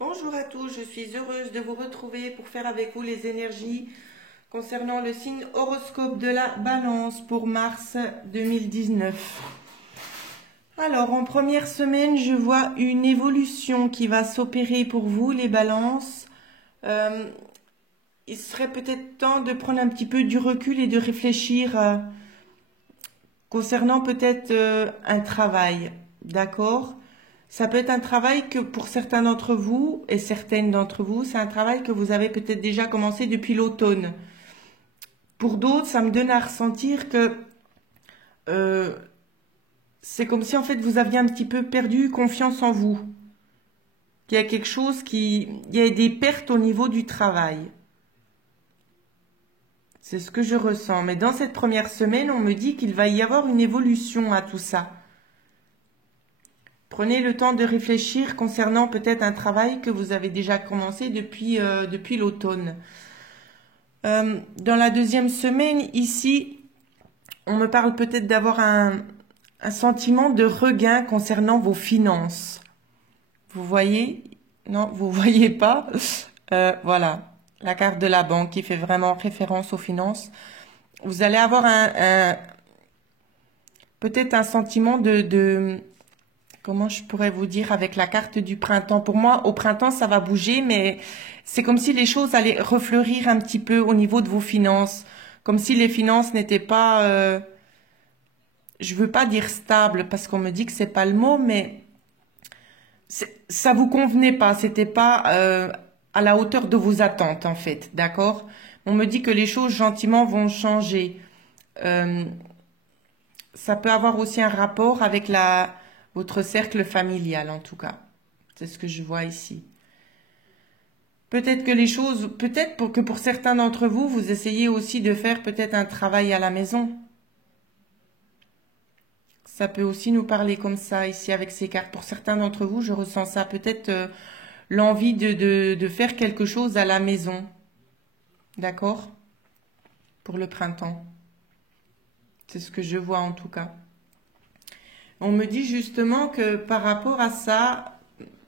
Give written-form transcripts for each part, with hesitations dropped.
Bonjour à tous, je suis heureuse de vous retrouver pour faire avec vous les énergies concernant le signe horoscope de la Balance pour mars 2019. Alors, en première semaine, je vois une évolution qui va s'opérer pour vous, les Balances. Il serait peut-être temps de prendre un petit peu du recul et de réfléchir concernant peut-être un travail, d'accord? Ça peut être un travail que pour certains d'entre vous et certaines d'entre vous, c'est un travail que vous avez peut-être déjà commencé depuis l'automne. Pour d'autres, ça me donne à ressentir que euh, c'est comme si en fait vous aviez un petit peu perdu confiance en vous. Qu'il y a quelque chose il y a des pertes au niveau du travail. C'est ce que je ressens. Mais dans cette première semaine, on me dit qu'il va y avoir une évolution à tout ça. Prenez le temps de réfléchir concernant peut-être un travail que vous avez déjà commencé depuis l'automne. Dans la deuxième semaine, ici, on me parle peut-être d'avoir un sentiment de regain concernant vos finances. Vous voyez? Non, vous voyez pas? Voilà, la carte de la banque qui fait vraiment référence aux finances. Vous allez avoir peut-être un sentiment comment je pourrais vous dire avec la carte du printemps. Pour moi, au printemps, ça va bouger, mais c'est comme si les choses allaient refleurir un petit peu au niveau de vos finances. Comme si les finances n'étaient pas, je veux pas dire stable parce qu'on me dit que c'est pas le mot, mais ça vous convenait pas, c'était pas à la hauteur de vos attentes en fait, d'accord? On me dit que les choses gentiment vont changer. Euh, Ça peut avoir aussi un rapport avec votre cercle familial, en tout cas. C'est ce que je vois ici. Peut-être que pour certains d'entre vous, vous essayez aussi de faire peut-être un travail à la maison. Ça peut aussi nous parler comme ça ici avec ces cartes. Pour certains d'entre vous, je ressens ça. Peut-être l'envie de faire quelque chose à la maison. D'accord? Pour le printemps. C'est ce que je vois en tout cas. On me dit justement que par rapport à ça,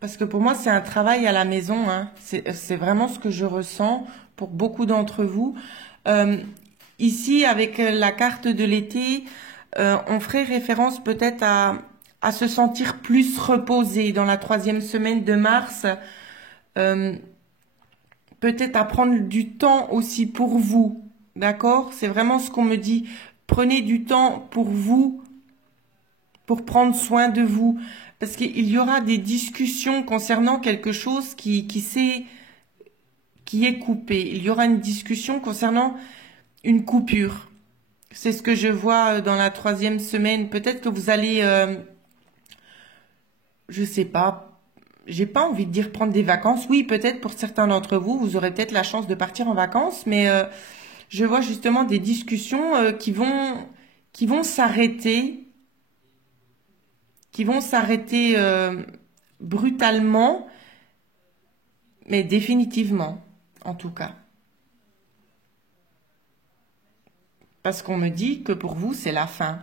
parce que pour moi c'est un travail à la maison, hein, c'est vraiment ce que je ressens pour beaucoup d'entre vous. Euh, Ici, avec la carte de l'été, on ferait référence peut-être à se sentir plus reposé dans la troisième semaine de mars. Euh, Peut-être à prendre du temps aussi pour vous, d'accord? C'est vraiment ce qu'on me dit. Prenez du temps pour vous pour prendre soin de vous. Parce qu'il y aura des discussions concernant quelque chose qui est coupé. Il y aura une discussion concernant une coupure. C'est ce que je vois dans la troisième semaine. Peut-être que vous allez, je sais pas, j'ai pas envie de dire prendre des vacances. Oui, peut-être pour certains d'entre vous, vous aurez peut-être la chance de partir en vacances, mais je vois justement des discussions qui vont s'arrêter brutalement, mais définitivement, en tout cas. Parce qu'on me dit que pour vous, c'est la fin.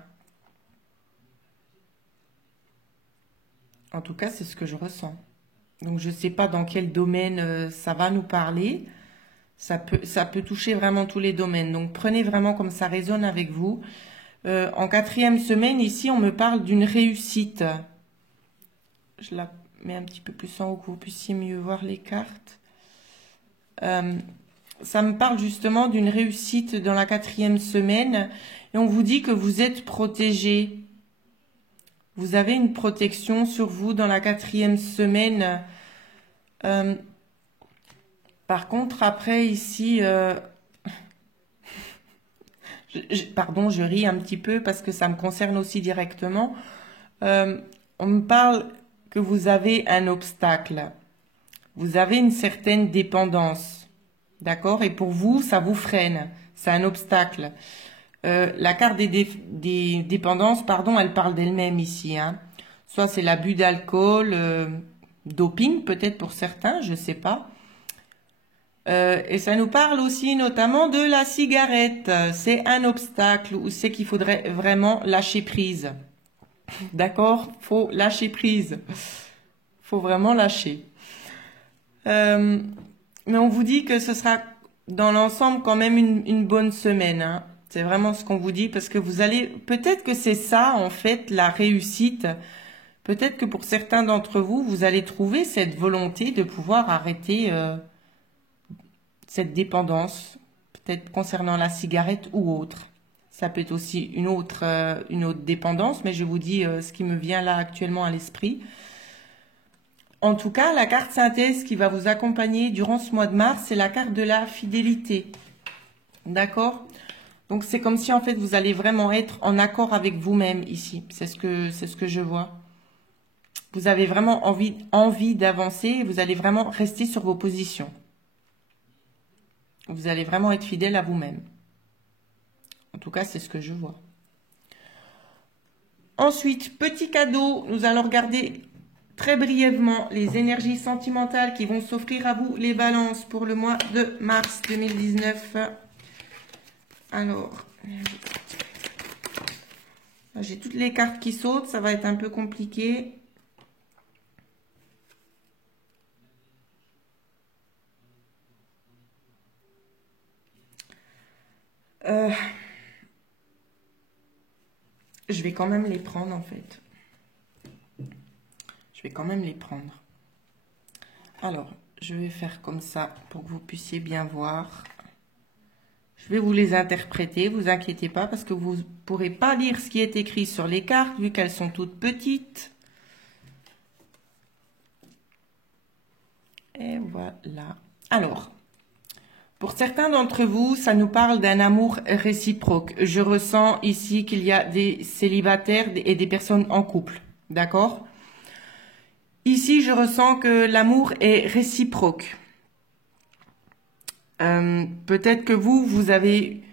En tout cas, c'est ce que je ressens. Donc, je ne sais pas dans quel domaine ça va nous parler. Ça peut toucher vraiment tous les domaines. Donc, prenez vraiment comme ça résonne avec vous. En quatrième semaine, ici, on me parle d'une réussite. Je la mets un petit peu plus en haut que vous puissiez mieux voir les cartes. Ça me parle justement d'une réussite dans la quatrième semaine. Et on vous dit que vous êtes protégé. Vous avez une protection sur vous dans la quatrième semaine. Par contre, après, ici, pardon, je ris un petit peu parce que ça me concerne aussi directement. On me parle que vous avez un obstacle. Vous avez une certaine dépendance. D'accord? Et pour vous, ça vous freine. C'est un obstacle. La carte des dépendances, pardon, elle parle d'elle-même ici, hein. Soit c'est l'abus d'alcool, doping peut-être pour certains, je sais pas. Et ça nous parle aussi notamment de la cigarette. C'est un obstacle ou c'est qu'il faudrait vraiment lâcher prise. D'accord? Faut lâcher prise. Faut vraiment lâcher. Mais on vous dit que ce sera dans l'ensemble quand même une bonne semaine, hein. C'est vraiment ce qu'on vous dit parce que vous allez, peut-être que c'est ça en fait la réussite. Peut-être que pour certains d'entre vous, vous allez trouver cette volonté de pouvoir arrêter cette dépendance, peut-être concernant la cigarette ou autre. Ça peut être aussi une autre dépendance, mais je vous dis ce qui me vient là actuellement à l'esprit. En tout cas, la carte synthèse qui va vous accompagner durant ce mois de mars, c'est la carte de la fidélité. D'accord? Donc, c'est comme si, en fait, vous allez vraiment être en accord avec vous-même ici. C'est ce que je vois. Vous avez vraiment envie d'avancer et vous allez vraiment rester sur vos positions. Vous allez vraiment être fidèle à vous-même. En tout cas, c'est ce que je vois. Ensuite, petit cadeau, nous allons regarder très brièvement les énergies sentimentales qui vont s'offrir à vous, les balances, pour le mois de mars 2019. Alors, j'ai toutes les cartes qui sautent, ça va être un peu compliqué. Je vais quand même les prendre en fait. Je vais quand même les prendre. Alors, je vais faire comme ça pour que vous puissiez bien voir. Je vais vous les interpréter, vous inquiétez pas, parce que vous ne pourrez pas lire ce qui est écrit sur les cartes, vu qu'elles sont toutes petites. Et voilà. Alors, pour certains d'entre vous, ça nous parle d'un amour réciproque. Je ressens ici qu'il y a des célibataires et des personnes en couple. D'accord ? Ici, je ressens que l'amour est réciproque. Peut-être que vous avez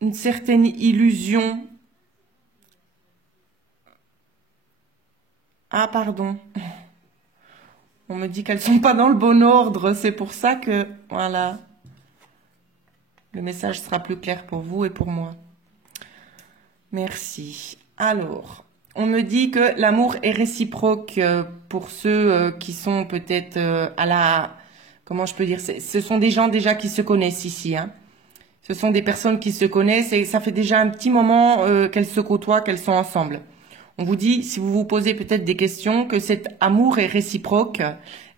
une certaine illusion. Ah, pardon. On me dit qu'elles sont pas dans le bon ordre. C'est pour ça que, voilà. Le message sera plus clair pour vous et pour moi. Merci. Alors, on me dit que l'amour est réciproque pour ceux qui sont peut-être à la... Comment je peux dire? Ce sont des gens déjà qui se connaissent ici, hein. Ce sont des personnes qui se connaissent et ça fait déjà un petit moment qu'elles se côtoient, qu'elles sont ensemble. On vous dit, si vous vous posez peut-être des questions, que cet amour est réciproque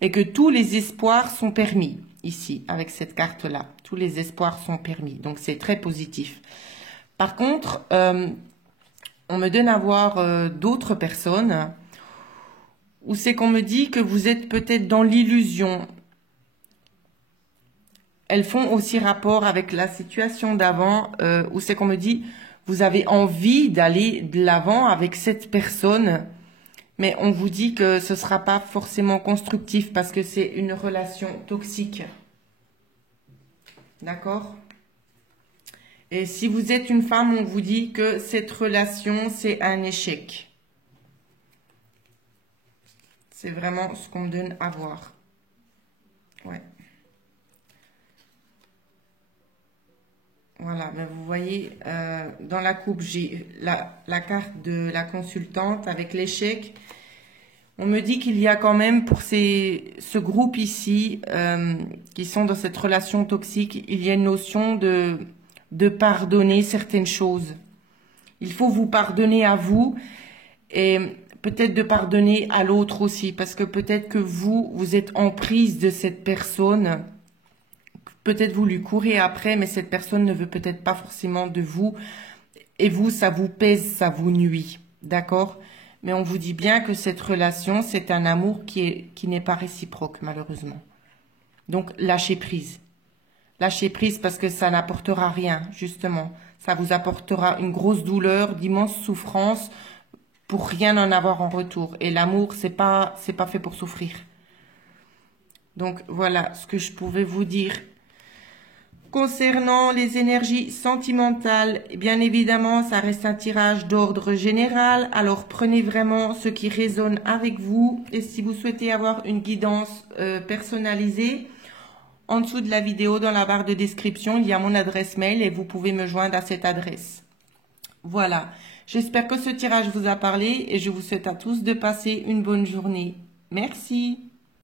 et que tous les espoirs sont permis ici, avec cette carte-là. Tous les espoirs sont permis, donc c'est très positif. Par contre, on me donne à voir d'autres personnes où c'est qu'on me dit que vous êtes peut-être dans l'illusion. Elles font aussi rapport avec la situation d'avant où c'est qu'on me dit vous avez envie d'aller de l'avant avec cette personne, mais on vous dit que ce ne sera pas forcément constructif parce que c'est une relation toxique. D'accord ? Et si vous êtes une femme, on vous dit que cette relation, c'est un échec. C'est vraiment ce qu'on me donne à voir. Ouais. Voilà, mais vous voyez, dans la coupe, j'ai la carte de la consultante avec l'échec. On me dit qu'il y a quand même pour ce groupe ici, qui sont dans cette relation toxique, il y a une notion de pardonner certaines choses. Il faut vous pardonner à vous et peut-être de pardonner à l'autre aussi, parce que peut-être que vous êtes en prise de cette personne. Peut-être vous lui courez après, mais cette personne ne veut peut-être pas forcément de vous. Et vous, ça vous pèse, ça vous nuit. D'accord ? Mais on vous dit bien que cette relation, c'est un amour qui n'est pas réciproque, malheureusement. Donc, lâchez prise. Lâchez prise parce que ça n'apportera rien, justement. Ça vous apportera une grosse douleur, d'immenses souffrances pour rien en avoir en retour. Et l'amour, c'est pas fait pour souffrir. Donc, voilà ce que je pouvais vous dire. Concernant les énergies sentimentales, bien évidemment, ça reste un tirage d'ordre général. Alors, prenez vraiment ce qui résonne avec vous. Et si vous souhaitez avoir une guidance personnalisée, en dessous de la vidéo, dans la barre de description, il y a mon adresse mail et vous pouvez me joindre à cette adresse. Voilà. J'espère que ce tirage vous a parlé et je vous souhaite à tous de passer une bonne journée. Merci.